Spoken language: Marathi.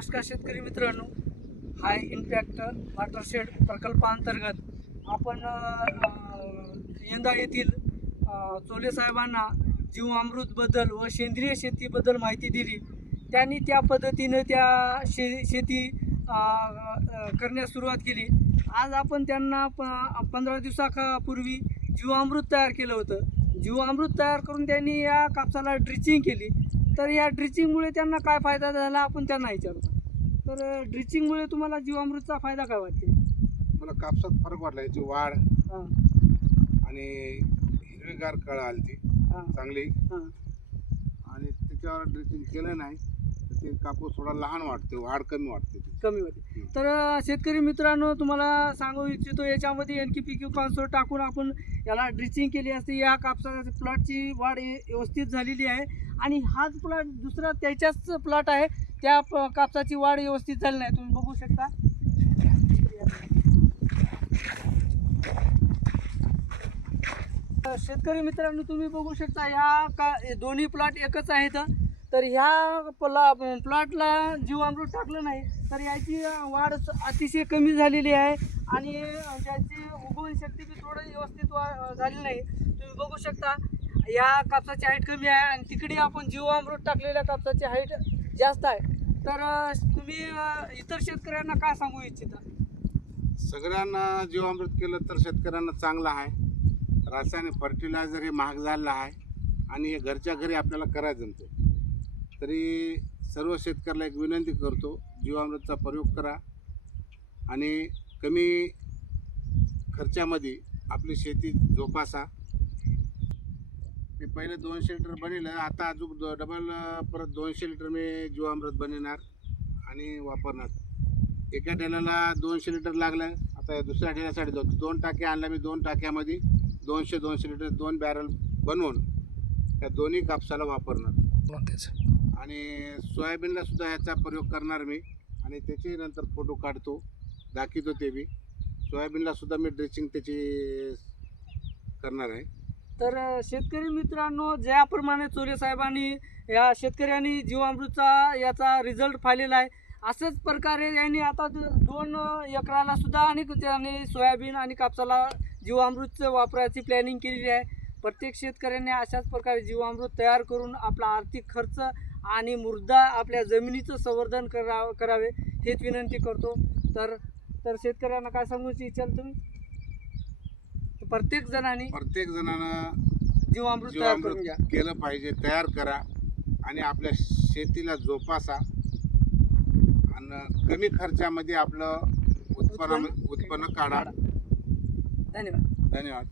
नमस्कार शेतकरी मित्रांनो, हाय इम्पॅक्ट वॉटरशेड प्रकल्पांतर्गत आपण यंदा येथील चोले साहेबांना जीवामृतबद्दल व सेंद्रिय शेतीबद्दल माहिती दिली. त्यांनी त्या पद्धतीने त्या शेती करण्यास सुरुवात केली. आज आपण त्यांना 15 दिवसापूर्वी जीवामृत तयार केलं होतं. जीवामृत तयार करून त्यांनी या कापसाला ड्रिचिंग केली. तर या ड्रिचिंगमुळे त्यांना काय फायदा झाला आपण त्यांना विचारतो. तर ड्रिचिंगमुळे तुम्हाला जीवामृतचा फायदा काय वाटते? मला कापसात फरक वाटला, याची वाढ हां आणि हिरवीगार कळ आली ती हां चांगली. हां आणि त्याच्यावर ड्रिचिंग केलं नाही तर ते कापूस थोडा लहान वाटते, वाढ कमी वाटते ती. कमी होते. तर शेतकरी मित्रांनो, तुम्हाला सांगू इच्छितो, याच्यामध्ये NPK कॉन्सोल टाकून आपण याला ड्रिचिंग केली असती. या कापसाच्या प्लॉटची वाढ व्यवस्थित झालेली आहे. आणि हाच प्लॉट दुसरा त्याच्याच प्लॉट आहे, त्या कापसाची वाढ व्यवस्थित झाली नाही. तुम्ही बघू शकता. शेतकरी मित्रांनो, तुम्ही बघू शकता या दोन्ही प्लॉट एकच आहेत. तर ह्या प्लॉटला जीवामृत टाकलं नाही तर याची वाढ अतिशय कमी झालेली आहे आणि त्याची उगवण शक्ती बी थोडं व्यवस्थित झाली नाही. तुम्ही बघू शकता या कापसाची हाईट कमी आहे आणि तिकडे आपण जीवामृत टाकलेल्या कापसाची हाईट जास्त आहे. तर तुम्ही इतर शेतकऱ्यांना काय सांगू इच्छिता? सगळ्यांना जीवामृत केलं तर शेतकऱ्यांना चांगलं आहे. रासायनिक फर्टिलायझर हे महाग झालं आहे आणि हे घरच्या घरी आपल्याला करायचं जमते. तरी सर्व शेतकऱ्याला एक विनंती करतो, जीवामृतचा प्रयोग करा आणि कमी खर्चामध्ये आपली शेती जोपासा. मी पहिले 200 लिटर बनवलं, आता अजून डबल परत 200 लिटर मी जीवामृत बनवणार आणि वापरणार. एका डेल्याला 200 लिटर लागलं, आता दुसऱ्या डेल्यासाठी 2 टाके आणला मी. 2 टाक्यामध्ये 200 लिटर 2 बॅरल बनवून त्या दोन्ही कापसाला वापरणार. आणि सोयाबीनला सुद्धा ह्याचा प्रयोग करणार मी आणि त्याचे नंतर फोटो काढतो, दाखवतो ते बी. सोयाबीनला सुद्धा मी ड्रिचिंग त्याची करणार आहे. तर शेतकरी मित्रांनो, ज्याप्रमाणे चोले साहेबांनी या शेतकऱ्यांनी जीवामृतचा याचा रिझल्ट पाहिलेला आहे, असंच प्रकारे यांनी आता 2 एकराला सुद्धा आणि त्यांनी सोयाबीन आणि कापसाला जीवामृतचं वापरायची प्लॅनिंग केलेली आहे. प्रत्येक शेतकऱ्याने अशाच प्रकारे जीवामृत तयार करून आपला आर्थिक खर्च आणि मृदा आपल्या जमिनीचं संवर्धन करावे हेच विनंती करतो. तर शेतकऱ्यांना काय सांगू इच्छाल तुम्ही? प्रत्येक जणांना जीवामृत केलं पाहिजे, तयार करा आणि आपल्या शेतीला जोपासा आणि कमी खर्चामध्ये आपलं उत्पन्न काढा. धन्यवाद. धन्यवाद.